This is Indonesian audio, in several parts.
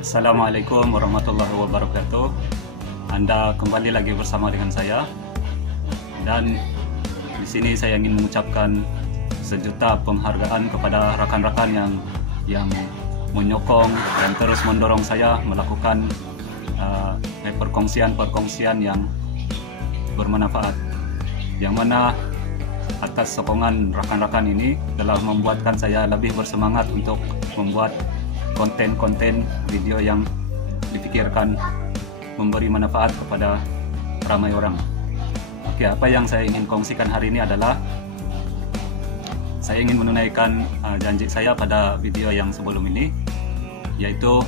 Assalamualaikum warahmatullahi wabarakatuh. Anda kembali lagi bersama dengan saya, dan di sini saya ingin mengucapkan sejuta penghargaan kepada rakan-rakan yang menyokong dan terus mendorong saya melakukan perkongsian yang bermanfaat, yang mana atas sokongan rakan-rakan ini telah membuatkan saya lebih bersemangat untuk membuat konten-konten video yang dipikirkan memberi manfaat kepada ramai orang. Oke, apa yang saya ingin kongsikan hari ini adalah saya ingin menunaikan janji saya pada video yang sebelum ini, yaitu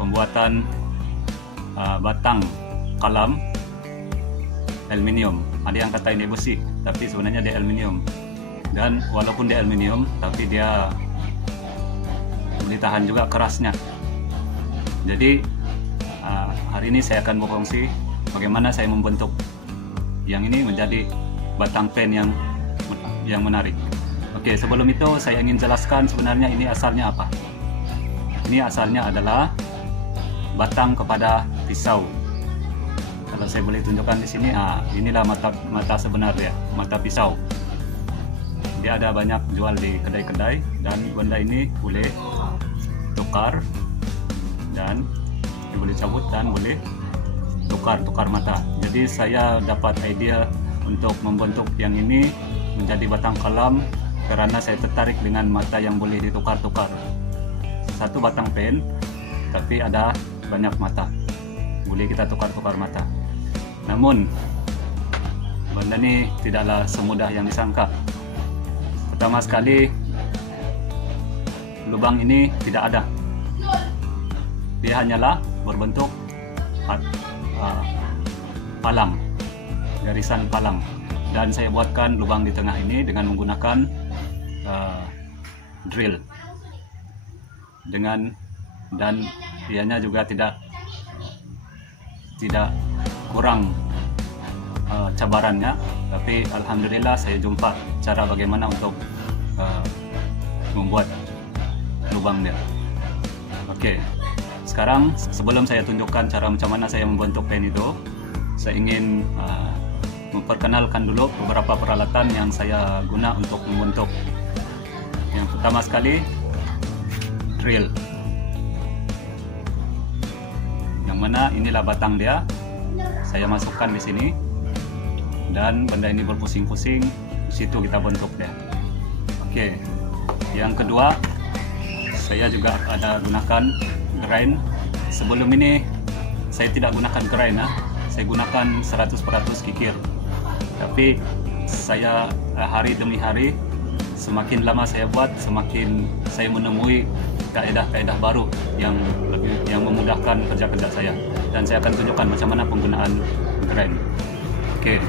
pembuatan batang kalam aluminium. Ada yang kata ini besi, tapi sebenarnya dia aluminium. Dan walaupun dia aluminium, tapi dia boleh tahan juga kerasnya. Jadi hari ini saya akan berkongsi bagaimana saya membentuk yang ini menjadi batang pen yang menarik. Oke, sebelum itu saya ingin jelaskan sebenarnya ini asalnya apa. Ini asalnya adalah batang kepada pisau. Kalau saya boleh tunjukkan di sini, inilah mata sebenarnya, mata pisau. Dia ada banyak jual di kedai-kedai, dan benda ini boleh tukar dan boleh cabut dan boleh tukar mata. Jadi saya dapat idea untuk membentuk yang ini menjadi batang kalam karena saya tertarik dengan mata yang boleh ditukar-tukar. Satu batang pen tapi ada banyak mata, boleh kita tukar-tukar mata. Namun benda ini tidaklah semudah yang disangka. Pertama sekali, lubang ini tidak ada. Dia hanyalah berbentuk palang, garisan palang. Dan saya buatkan lubang di tengah ini dengan menggunakan drill. Dan ianya juga tidak kurang cabarannya, tapi alhamdulillah saya jumpa cara bagaimana untuk membuat lubang dia. Oke, sekarang sebelum saya tunjukkan cara macam mana saya membentuk pen itu, saya ingin memperkenalkan dulu beberapa peralatan yang saya guna untuk membentuk. Yang pertama sekali, drill, yang mana inilah batang dia. Saya masukkan di sini, dan benda ini berpusing-pusing, di situ kita bentuk dia. Oke, yang kedua, saya juga ada gunakan grind. Sebelum ini saya tidak gunakan grind, saya gunakan 100% kikir. Tapi saya hari demi hari, semakin lama saya buat, semakin saya menemui kaedah-kaedah baru yang memudahkan kerja-kerja saya. Dan saya akan tunjukkan macam mana penggunaan grind. Oke.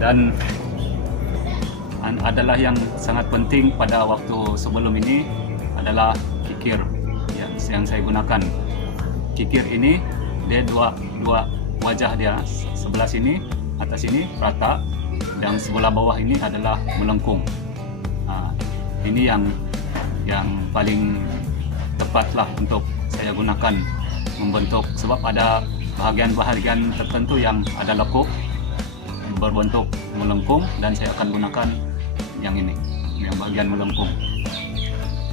Dan adalah yang sangat penting pada waktu sebelum ini adalah kikir yang saya gunakan. Kikir ini dia dua wajah dia, sebelah sini atas ini rata, dan sebelah bawah ini adalah melengkung. Ini yang paling tepatlah untuk saya gunakan membentuk, sebab ada bahagian-bahagian tertentu yang ada lekuk berbentuk melengkung, dan saya akan gunakan yang ini, yang bagian melengkung.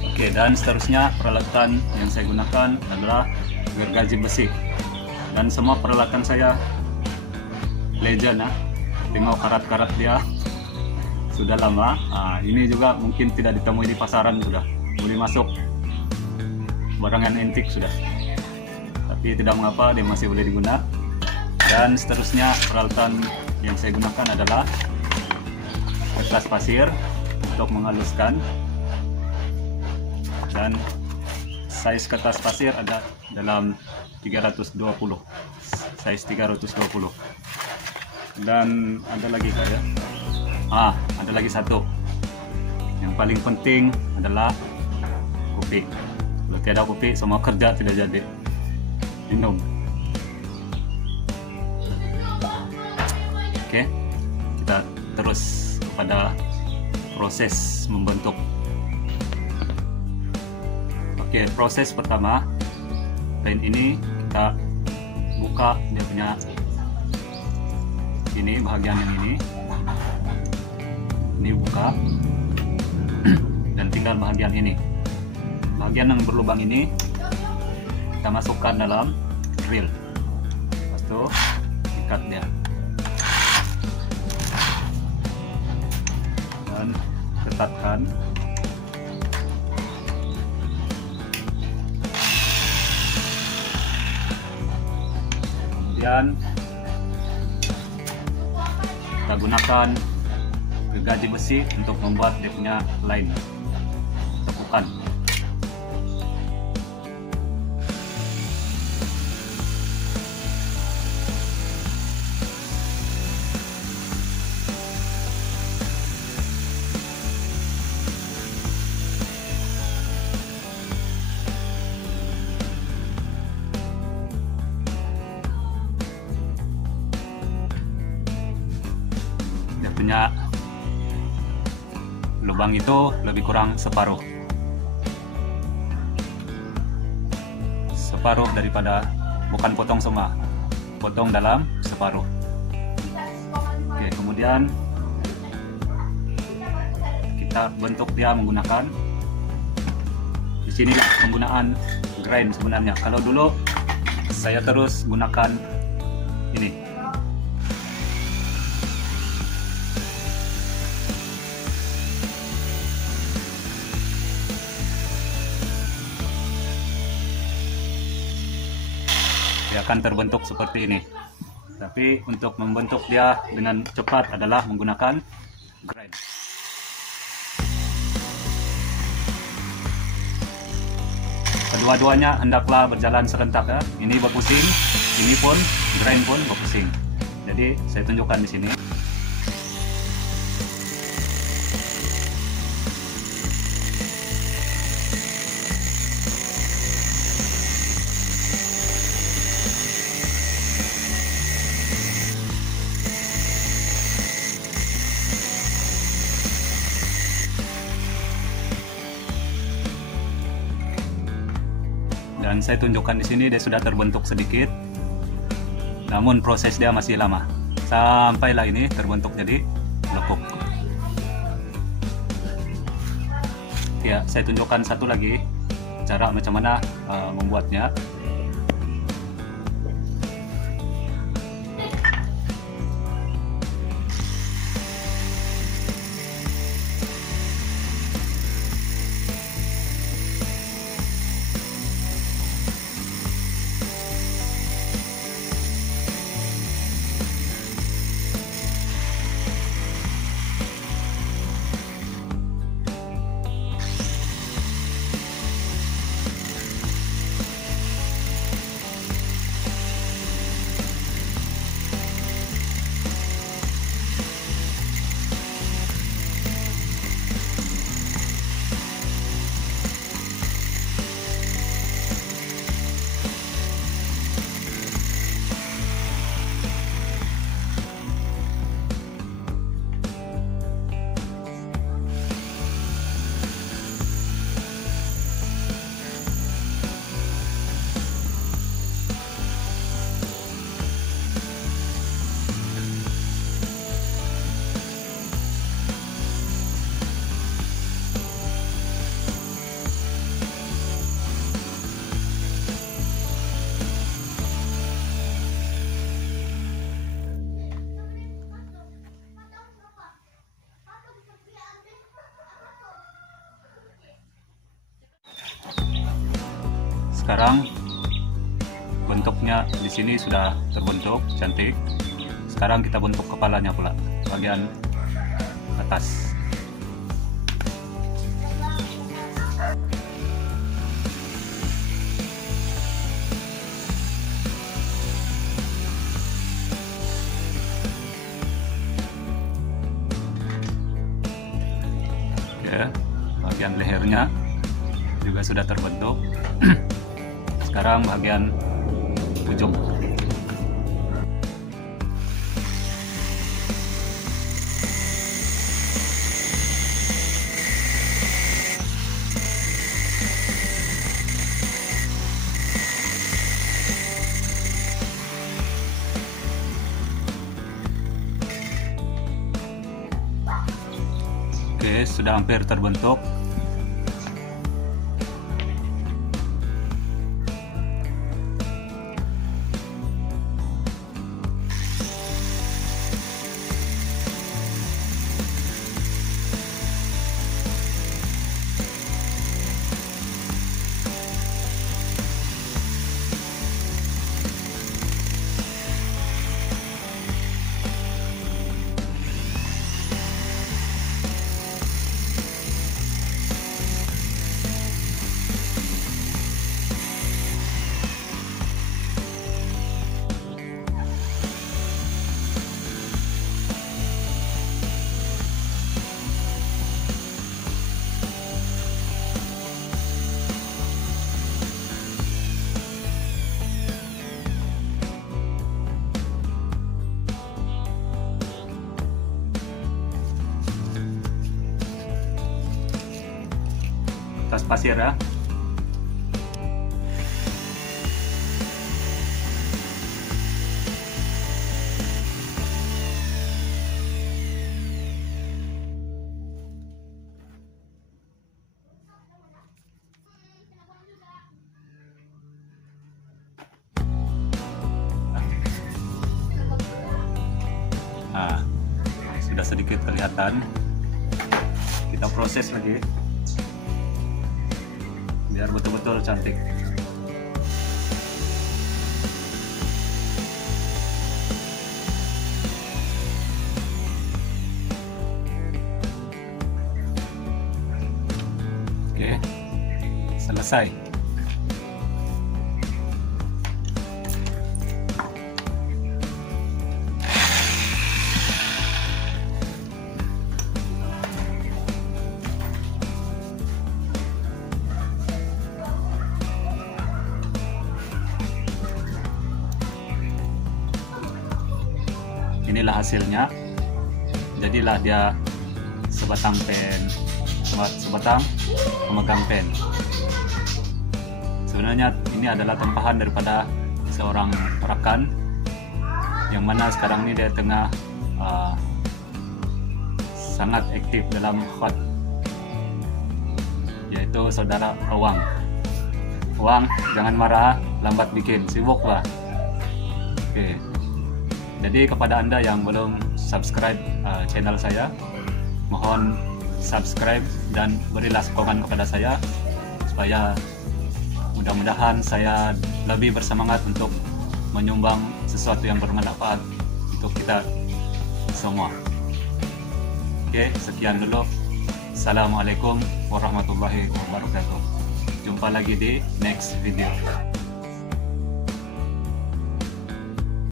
Oke, dan seterusnya peralatan yang saya gunakan adalah gergaji besi, dan semua peralatan saya legend. Tengok karat-karat dia sudah lama. Ini juga mungkin tidak ditemui di pasaran, sudah boleh masuk barangan antik sudah, tapi tidak mengapa, dia masih boleh digunakan. Dan seterusnya peralatan yang saya gunakan adalah kertas pasir untuk menghaluskan, dan size kertas pasir ada dalam 320, size 320. Dan ada lagi ada lagi satu yang paling penting adalah kopi. Kalau tiada kopi, semua kerja tidak jadi. Minum. Oke, kita terus kepada proses membentuk. Oke, proses pertama, kain ini kita buka dia punya ini, bagian yang ini buka dan tinggal bagian ini, bagian yang berlubang ini kita masukkan dalam drill, lepas itu ikat dia dan ketatkan. Kemudian kita gunakan gergaji besi untuk membuat dia punya line, tekukan. Punya lubang itu lebih kurang separuh daripada, bukan potong semua, potong dalam separuh. Oke, kemudian kita bentuk dia menggunakan, di sinilah penggunaan grind sebenarnya. Kalau dulu saya terus gunakan ini. Dia akan terbentuk seperti ini. Tapi untuk membentuk dia dengan cepat adalah menggunakan grind. Kedua-duanya hendaklah berjalan serentak ya. Ini berpusing, ini pun grind pun berpusing. Jadi saya tunjukkan di sini. Dan saya tunjukkan di sini dia sudah terbentuk sedikit, namun proses dia masih lama sampailah ini terbentuk jadi lekuk. Ya, saya tunjukkan satu lagi cara macam mana membuatnya. Sekarang bentuknya di sini sudah terbentuk cantik. Sekarang kita bentuk kepalanya pula, bagian atas. Ya, bagian lehernya juga sudah terbentuk. Sekarang bagian ujung. sudah hampir terbentuk. Tas pasir ya. Nah, sudah sedikit kelihatan. Kita proses lagi biar betul-betul cantik. Oke, selesai. Inilah hasilnya. Jadilah dia sebatang pemegang pen. Sebenarnya ini adalah tempahan daripada seorang rekan yang mana sekarang ini dia tengah sangat aktif dalam hot, yaitu saudara Awang. Awang, jangan marah, lambat bikin, sibuk lah. Oke. Jadi kepada Anda yang belum subscribe channel saya, mohon subscribe dan berilah sokongan kepada saya supaya mudah-mudahan saya lebih bersemangat untuk menyumbang sesuatu yang bermanfaat untuk kita semua. Oke, sekian dulu. Assalamualaikum warahmatullahi wabarakatuh. Jumpa lagi di next video.